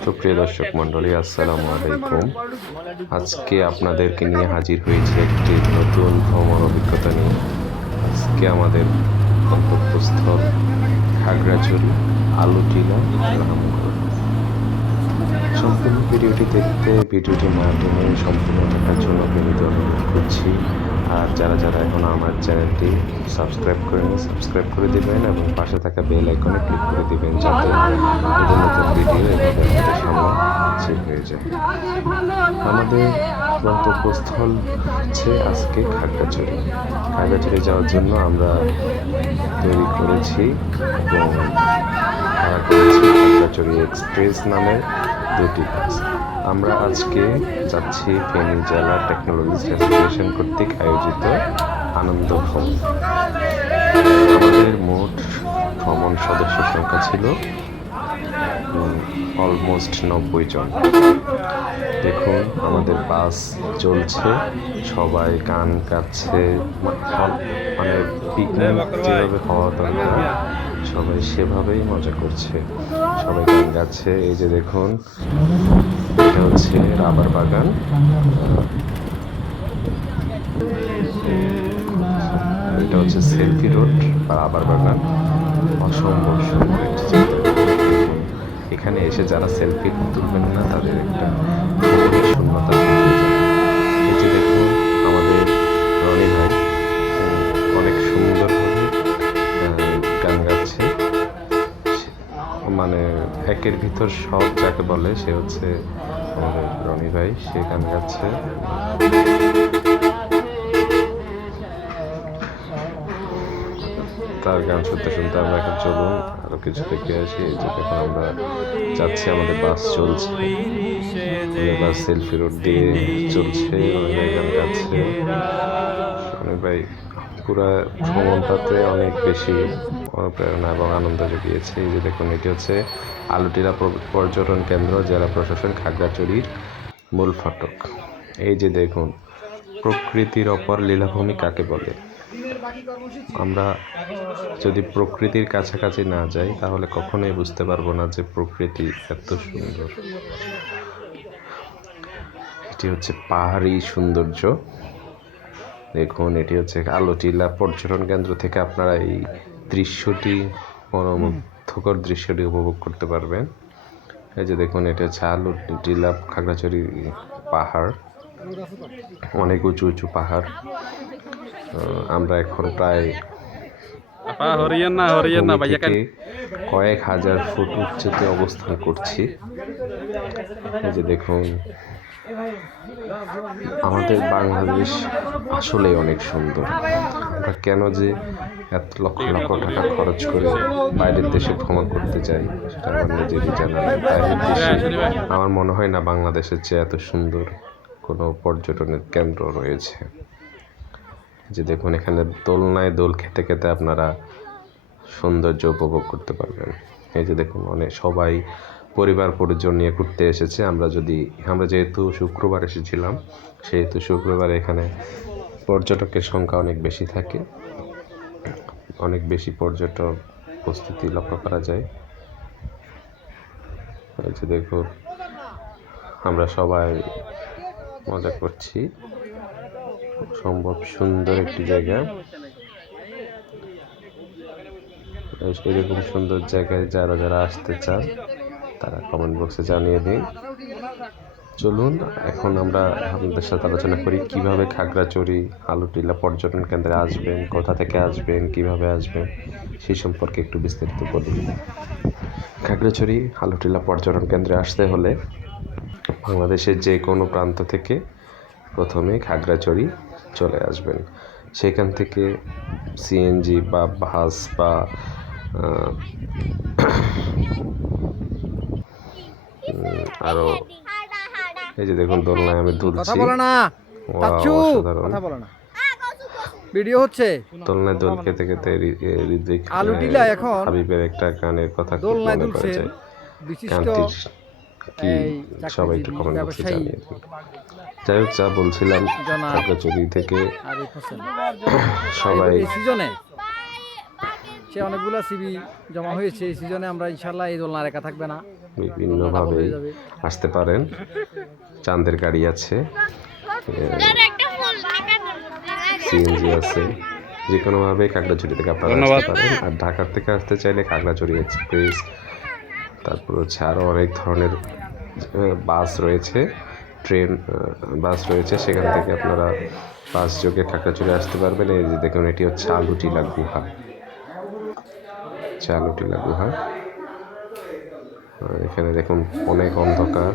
তো প্রিয় দর্শক মণ্ডলী, আসসালামু আলাইকুম। আজকে আপনাদেরকে নিয়ে হাজির হয়েছে একটি নতুন ভ্রমণ অভিজ্ঞতা নিয়ে। আজকে আমাদের গন্তব্যস্থল খাগড়াছড়ি, আলুটিলা, রামগড়। সম্পূর্ণ ভিডিওটি দেখতে ভিডিওটি না টেনে সম্পূর্ণ দেখার জন্য বিনীত অনুরোধ করছি। আর যারা যারা এখন আমার চ্যানেলটি সাবস্ক্রাইব করেন, সাবস্ক্রাইব করে দিবেন এবং পাশে থাকা বেল আইকনে ক্লিক করে দিবেন যাতে নতুন নতুন ভিডিও এভাবে আপনাদের সামনে শেষ হয়ে যায়। আমাদের গন্তব্যস্থল হচ্ছে আজকে খাগড়াছড়ি। খাগড়াছড়ি যাওয়ার জন্য আমরা তৈরি করেছি এবং খাগড়াছড়ি এক্সপ্রেস নামে দুটি বাস। আমরা আজকে যাচ্ছি ফেনী জেলা টেকনোলজি অ্যাসোসিয়েশন কর্তৃক আয়োজিত আনন্দ ভ্রমণ আমাদের মোট ভ্রমণ সদস্য সংখ্যা ছিল অলমোস্ট নব্বই জন। দেখুন, আমাদের বাস চলছে সবাই গান গাচ্ছে মানে পিকনিক যেভাবে হওয়া দরকার, সবাই সেভাবেই মজা করছে, সবাই গান গাচ্ছে। এই যে দেখুন এটা হচ্ছে রাবার বাগান। এটা হচ্ছে সেলফি রোড বা রাবার বাগান। অসম্ভব সুন্দর এখানে এসে যারা সেলফি তুলবেন না, তাদের একটা শূন্যতা একের ভিতর সব যাকে বলে সে হচ্ছে আমাদের রনি ভাই, সে গান গাচ্ছে। তার গান শুনতে শুনতে আমরা এখন চলুন, আরও কিছু দেখে আসি। যে দেখুন আমরা যাচ্ছি, আমাদের বাস চলছে। বাস সেলফি রোড দিয়ে চলছে গান গাচ্ছে। ভাই পুরা ভ্রমণটাতে অনেক বেশি অনুপ্রেরণা এবং আনন্দ জুগিয়েছে। এই যে দেখুন, এটি হচ্ছে আলুটিলা প- পর্যটন কেন্দ্র, জেলা প্রশাসন খাগড়াছড়ির মূল ফটক। এই যে দেখুন, প্রকৃতির অপর লীলাভূমি কাকে বলে? আমরা যদি প্রকৃতির কাছাকাছি না যাই, তাহলে কখনোই বুঝতে পারব না যে প্রকৃতি এত সুন্দর। এটি হচ্ছে পাহাড়ি সৌন্দর্য। দেখুন, এটি হচ্ছে আলোটিলা পর্যটন কেন্দ্র থেকে আপনারা এই দৃশ্যটি মনোমুগ্ধকর দৃশ্যটি উপভোগ করতে পারবেন। এই যে দেখুন এটা হচ্ছে আলোটিলা খাগড়াছড়ি পাহাড়। অনেক উঁচু উঁচু পাহাড়। আমরা এখন প্রায় কয়েক হাজার ফুট উচ্চতে অবস্থান করছি। এই যে দেখুন আমাদের বাংলাদেশ আসলে অনেক সুন্দর। আমরা কেন যে এত লক্ষ লক্ষ টাকা খরচ করে বাইরের দেশে ভ্রমণ করতে যাই, সেটা আমার নিজেরই জানা বাইরের দেশে আমার মনে হয় না বাংলাদেশের চেয়ে এত সুন্দর কোনো পর্যটনের কেন্দ্র রয়েছে। যে দেখুন, এখানে দোলনায় দোল খেতে খেতে আপনারা সৌন্দর্য উপভোগ করতে পারবেন। এই যে দেখুন, অনেক সবাই পরিবার পরিজন নিয়ে ঘুরতে এসেছে। আমরা যদি, আমরা যেহেতু শুক্রবার এসেছিলাম, সেহেতু শুক্রবার এখানে পর্যটকের সংখ্যা অনেক বেশি থাকে। অনেক বেশি পর্যটক উপস্থিতি লক্ষ্য করা যায়। যে দেখুন, আমরা সবাই মজা করছি। সম্ভব সুন্দর একটি জায়গা। এরকম সুন্দর জায়গায় যারা যারা আসতে চান তারা কমেন্ট বক্সে জানিয়ে দিন। চলুন, এখন আমরা আপনাদের সাথে আলোচনা করি, কীভাবে খাগড়াছড়ি আলুটিলা পর্যটন কেন্দ্রে আসবেন, কোথা থেকে আসবেন, কীভাবে আসবেন, সেই সম্পর্কে একটু বিস্তারিত বলি খাগড়াছড়ি আলুটিলা পর্যটন কেন্দ্রে আসতে হলে বাংলাদেশের যে কোনো প্রান্ত থেকে প্রথমে খাগড়াছড়ি চলে আসবেন। সেখান থেকে সিএনজি বা বাস বা আরও এই যে দেখুন দোলনায় আমি কথা দুলছি। বলো না। অসাধারণ। কথা বলো না। ভিডিও হচ্ছে। দোলনায় দোল খেতে খেতে রি- হৃদিক আলু টিলা এখন হাবিবের একটা গানের কথা দোলনায় দুলছে। বিশিষ্ট কি এই সবাই একটু কমেন্ট বক্সে জানিয়ে দিন। যাই হোক যা বলছিলাম খাগড়াছড়ি থেকে সবাই এই সিজনে সে অনেকগুলো সিবি জমা হয়েছে। এই সিজনে আমরা ইনশাল্লাহ এই দোলনা রেখা থাকবে না। বিভিন্নভাবেই আসতে পারেন। চাঁদের গাড়ি আছে সিএনজি আছে যে কোনোভাবে খাগড়াছড়ি থেকে আপনারা আসতে পারেন। আর ঢাকার থেকে আসতে চাইলে খাগড়াছড়ি এক্সপ্রেস তারপর হচ্ছে আরও অনেক ধরনের বাস রয়েছে ট্রেন বাস রয়েছে সেখান থেকে আপনারা বাস যোগে খাগড়াছড়ি আসতে পারবেন। এই যে দেখুন এটি হচ্ছে আলুটিলা গুহা। হচ্ছে আলুটিলা গুহা। এখানে দেখুন অনেক অন্ধকার।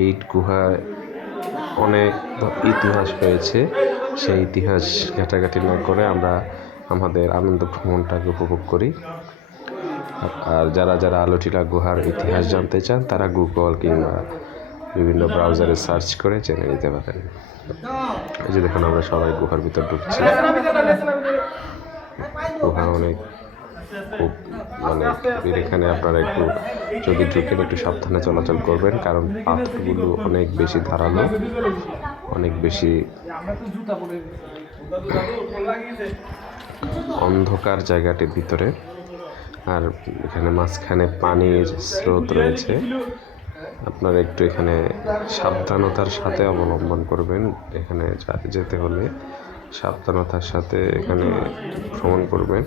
এই গুহায় অনেক ইতিহাস রয়েছে। সেই ইতিহাস ঘাটাঘাটি না করে আমরা আমাদের আনন্দ ভ্রমণটাকে উপভোগ করি। আর যারা যারা আলোটিলা গুহার ইতিহাস জানতে চান, তারা গুগল কিংবা বিভিন্ন ব্রাউজারে সার্চ করে জেনে নিতে পারেন। এই যে দেখুন, আমরা সবাই গুহার ভিতর ঢুকছি। গুহা অনেক খুব মানে এখানে আপনারা একটু যদি ঢুকেন একটু সাবধানে চলাচল করবেন, কারণ পাথরগুলো অনেক বেশি ধারালো, অনেক বেশি অন্ধকার জায়গাটির ভিতরে। আর এখানে মাঝখানে পানির স্রোত রয়েছে। আপনারা একটু এখানে সাবধানতার সাথে অবলম্বন করবেন। এখানে যেতে হলে সাবধানতার সাথে এখানে ভ্রমণ করবেন।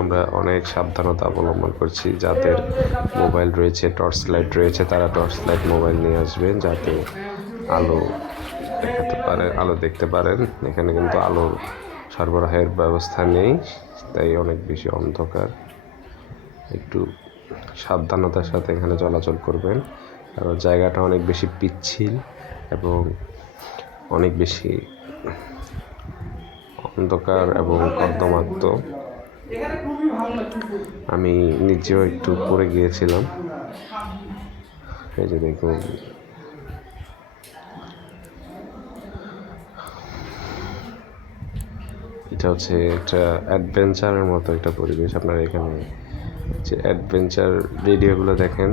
আমরা অনেক সাবধানতা অবলম্বন করছি যাদের মোবাইল রয়েছে টর্চ লাইট রয়েছে, তারা টর্চ লাইট মোবাইল নিয়ে আসবেন যাতে আলো দেখাতে পারে আলো দেখতে পারেন। এখানে কিন্তু আলোর সরবরাহের ব্যবস্থা নেই, তাই অনেক বেশি অন্ধকার। একটু সাবধানতার সাথে এখানে চলাচল করবেন, কারণ জায়গাটা অনেক বেশি পিচ্ছিল এবং অনেক বেশি অন্ধকার এবং কর্দমাক্ত আমি নিজেও একটু পড়ে গিয়েছিলাম। এই যে দেখুন। এটা হচ্ছে একটা অ্যাডভেঞ্চারের মতো একটা পরিবেশ। আপনারা এখানে যে অ্যাডভেঞ্চার ভিডিওগুলো দেখেন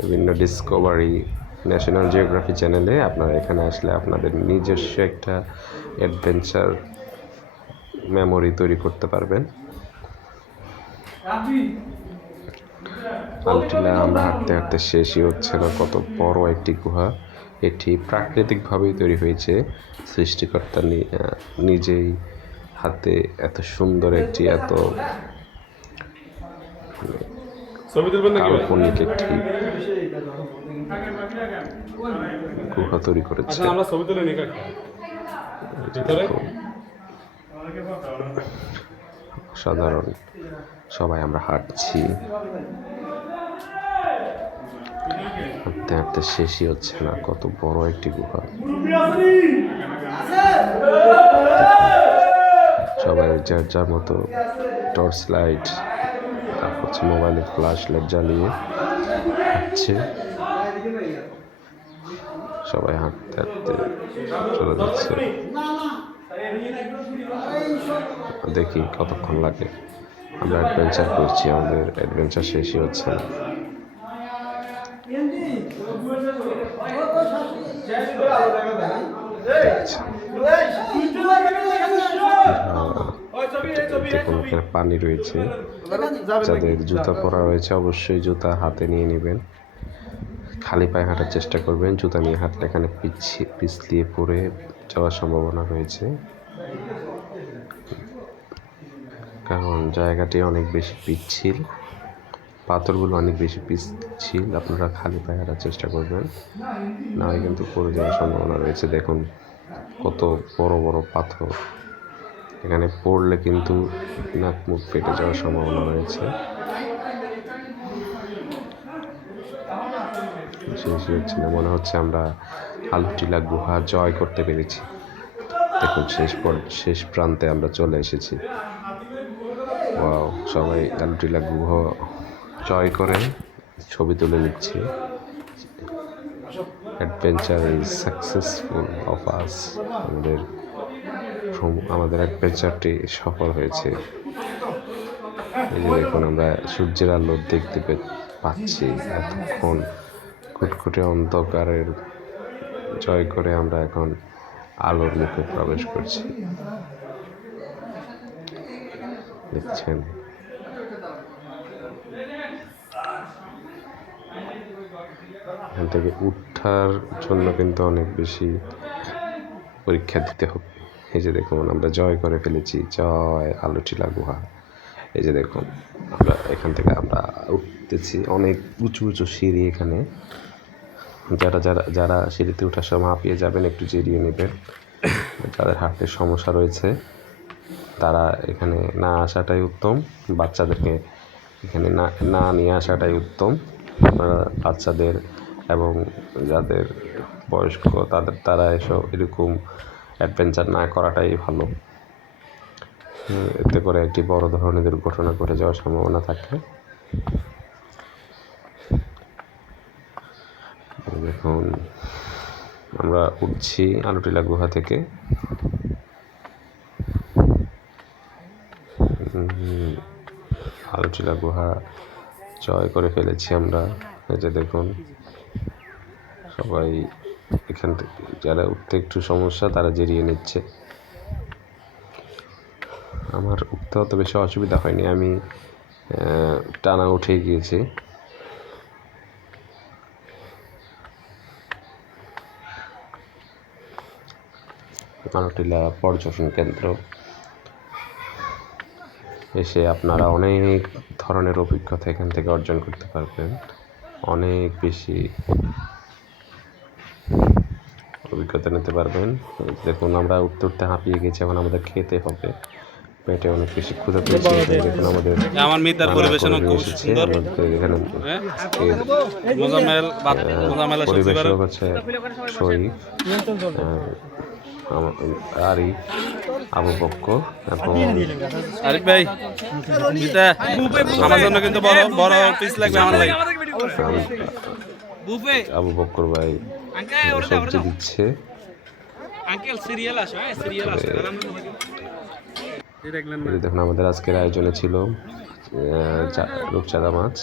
বিভিন্ন ডিসকভারি ন্যাশনাল জিওগ্রাফি চ্যানেলে আপনারা এখানে আসলে আপনাদের নিজস্ব একটা অ্যাডভেঞ্চার মেমোরি তৈরি করতে পারবেন। আলটিলা আমরা হাঁটতে হাঁটতে শেষই হচ্ছে না কত বড় একটি গুহা। এটি প্রাকৃতিকভাবেই তৈরি হয়েছে। সৃষ্টিকর্তা নিজেই হাতে এত সুন্দর একটি এত কাল্পনিক একটি গুহা তৈরি করেছে। আচ্ছা সাধারণ সবাই আমরা হাঁটছি। হাঁটতে হাঁটতে শেষই হচ্ছে না কত বড় একটি গুহা। সবাই যার যার মতো টর্চ লাইট হচ্ছে মোবাইলের ফ্ল্যাশ লাইট জ্বালিয়ে হাঁটছে। সবাই হাঁটতে হাঁটতে চলে যাচ্ছে। দেখি কতক্ষণ লাগে। আমরা অ্যাডভেঞ্চার করছি, আমাদের অ্যাডভেঞ্চার শেষই হচ্ছে না। দেখছি। দেখুন এখানে পানি রয়েছে। যাদের জুতা পরা রয়েছে, অবশ্যই জুতা হাতে নিয়ে নেবেন। খালি পায়ে হাঁটার চেষ্টা করবেন। জুতা নিয়ে হাঁটলে এখানে পিছিয়ে পিছলিয়ে পড়ে যাওয়ার সম্ভাবনা রয়েছে। কারণ জায়গাটি অনেক বেশি পিচ্ছিল। পাথরগুলো অনেক বেশি পিচ্ছিল। আপনারা খালি পায়ে হাঁটার চেষ্টা করবেন। না কিন্তু পড়ে যাওয়ার সম্ভাবনা রয়েছে। দেখুন, কত বড় বড় পাথর। এখানে পড়লে কিন্তু নাক মুখ ফেটে যাওয়ার সম্ভাবনা রয়েছে। মনে হচ্ছে আমরা আলুটিলা গুহা জয় করতে পেরেছি। দেখুন, শেষ পর, শেষ প্রান্তে আমরা চলে এসেছি। সবাই আলুটিলা গুহা জয় করে, ছবি তুলে নিচ্ছে। Adventure is successful of us আমাদের ভ্রম- আমাদের অ্যাডভেঞ্চারটি সফল হয়েছে। এই যে দেখুন, আমরা সূর্যের আলো দেখতে পাচ্ছি। এতক্ষণ খুটখুটে অন্ধকারের জয় করে আমরা এখন আলোর মুখে প্রবেশ করছি। দেখছেন? এখান থেকে উঠার জন্য কিন্তু অনেক বেশি পরীক্ষা দিতে হবে। এই যে দেখুন, আমরা জয় করে ফেলেছি, জয় আলোটিলা গুহা। এই যে দেখুন, আমরা এখান থেকে আমরা উঠতেছি অনেক উঁচু উঁচু সিঁড়ি এখানে। যারা যারা যারা সিঁড়িতে ওঠার সময় হাঁপিয়ে যাবেন, একটু জিরিয়ে নেবেন। যাদের হার্টের সমস্যা রয়েছে, তারা এখানে না আসাটাই উত্তম। বাচ্চাদেরকে এখানে না না নিয়ে আসাটাই উত্তম। আপনারা বাচ্চাদের এবং যাদের বয়স্ক, তাদের, তারা এসব এরকম অ্যাডভেঞ্চার না করাটাই ভালো। এতে করে একটি বড় ধরনের দুর্ঘটনা ঘটে যাওয়ার সম্ভাবনা থাকে। দেখুন আমরা উঠছি আলুটিলা গুহা থেকে। আলুটিলা গুহা জয় করে ফেলেছি আমরা। এই যে দেখুন, সবাই এখান থেকে। যারা উঠতে একটু সমস্যা, তারা জিরিয়ে নিচ্ছে। আমার উঠতে অত বেশি অসুবিধা হয়নি। আমি টানা উঠে গিয়েছি। মানটিলা পর্যটন কেন্দ্র। এসে আপনারা অনেক ধরনের অভিজ্ঞতা এখান থেকে অর্জন করতে পারবেন। অনেক বেশি অভিজ্ঞতা নিতে পারবেন। দেখুন আমরা উঠতে উঠতে হাঁপিয়ে গেছি এখন আমাদের খেতে হবে। পেটে অনেক বেশি ক্ষুধা পেয়েছে দেখুন আমাদের আমার মিতার রান্না পরিবেশন খুব সুন্দর। এখানে হ্যাঁ? মোজামেল মোজামেল পরিবেশক হচ্ছে শরীফ আহ, আরিফ আবু বক্কর এবং আরিফ ভাই মিতা আমার জন্য কিন্তু বড় বড় পিস লাগবে আমার আবু বক্কর ভাই সবজি দিচ্ছে। আঙ্কেল সিরিয়াল আসো হ্যাঁ দেখুন আমাদের আজকের আয়োজনে ছিল রূপচাঁদা মাছ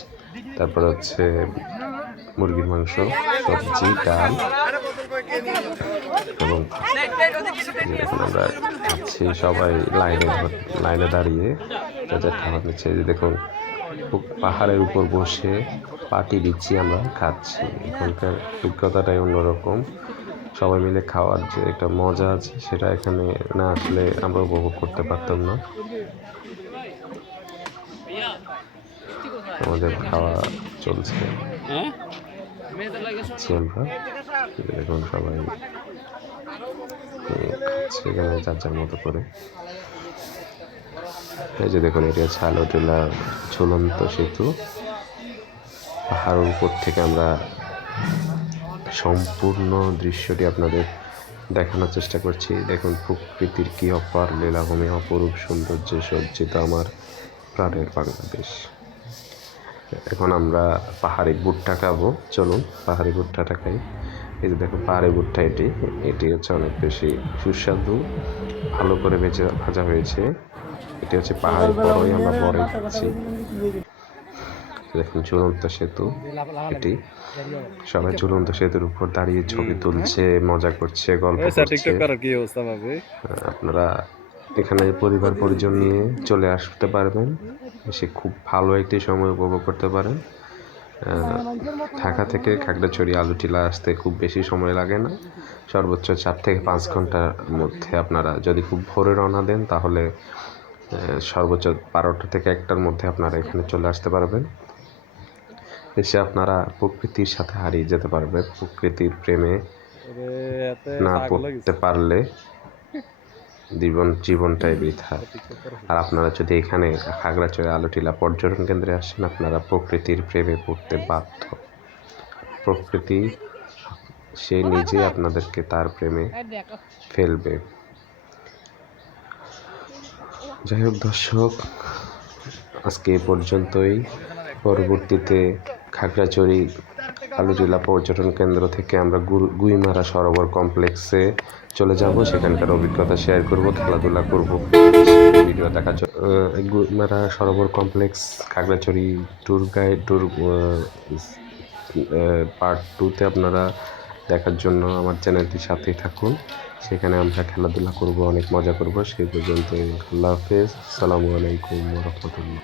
তারপর হচ্ছে মুরগির মাংস সবজি ডাল। এবং দেখুন আমরা খাচ্ছি সবাই লাইনে লাইনে দাঁড়িয়ে যাদের খাবার নিচ্ছে। যে দেখুন পাহাড়ের উপর বসে পাটি দিচ্ছি আমরা, খাচ্ছি। এখানকার অভিজ্ঞতাটাই অন্যরকম। সবাই মিলে খাওয়ার যে একটা মজা আছে, সেটা এখানে না আসলে আমরা উপভোগ করতে পারতাম না। আমাদের খাওয়া চলছে। আমরা। সবাই এখানে যার যার মতো করে। এই যে দেখুন, এটি হচ্ছে ঝুলন্ত সেতু। পাহাড়ের উপর থেকে আমরা সম্পূর্ণ দৃশ্যটি আপনাদের দেখানোর চেষ্টা করছি। দেখুন, প্রকৃতির কী অপার লীলাভূমি, অপরূপ সৌন্দর্যে সজ্জিত আমার প্রাণের বাংলাদেশ। এখন আমরা পাহাড়ি ভুট্টা খাব। চলুন, পাহাড়ি ভুট্টাটা খাই। এই যে দেখো পাহাড়ি ভুট্টা এটি। এটি হচ্ছে অনেক বেশি সুস্বাদু, ভালো করে বেঁচে ভাজা হয়েছে। এটি হচ্ছে পাহাড়ি বড়ই, আমরা বড়ই খাচ্ছি। দেখুন ঝুলন্ত সেতু। এটি সবাই ঝুলন্ত সেতুর উপর দাঁড়িয়ে ছবি তুলছে মজা করছে গল্প করছে। কি অবস্থা পাবে আপনারা এখানে পরিবার পরিজন নিয়ে চলে আসতে পারবেন। এসে খুব ভালো একটি সময় উপভোগ করতে পারেন। ঢাকা থেকে খাগড়াছড়ি আলুটিলা আসতে খুব বেশি সময় লাগে না। সর্বোচ্চ চার থেকে পাঁচ ঘণ্টার মধ্যে আপনারা যদি খুব ভোরে রওনা দেন তাহলে সর্বোচ্চ বারোটা থেকে একটার মধ্যে আপনারা এখানে চলে আসতে পারবেন। এসে আপনারা প্রকৃতির সাথে হারিয়ে যেতে পারবে। প্রকৃতির প্রেমে না পড়তে পারলে জীবন জীবনটাই বৃথা। আর আপনারা যদি এখানে খাগড়াছড়ি আলোটিলা পর্যটন কেন্দ্রে আসেন আপনারা প্রকৃতির প্রেমে পড়তে বাধ্য। প্রকৃতি সে নিজে আপনাদেরকে তার প্রেমে ফেলবে। যাই হোক দর্শক আজকে এ পর্যন্তই। পরবর্তীতে খাগড়াছড়ি, আলুজেলা পর্যটন কেন্দ্র থেকে আমরা গুইমারা সরোবর কমপ্লেক্সে চলে যাব। সেখানকার অভিজ্ঞতা শেয়ার করব, খেলাধুলা করব। ভিডিও জন্য Guimara Sarobar complex, Khagrachhari tour guide, tour part টুতে আপনারা দেখার জন্য আমার চ্যানেলটির সাথেই থাকুন। সেখানে আমরা খেলাধুলা করব, অনেক মজা করব। সেই পর্যন্ত আল্লাহ হাফেজ। আসসালামু আলাইকুম রহমতুল্লাহ।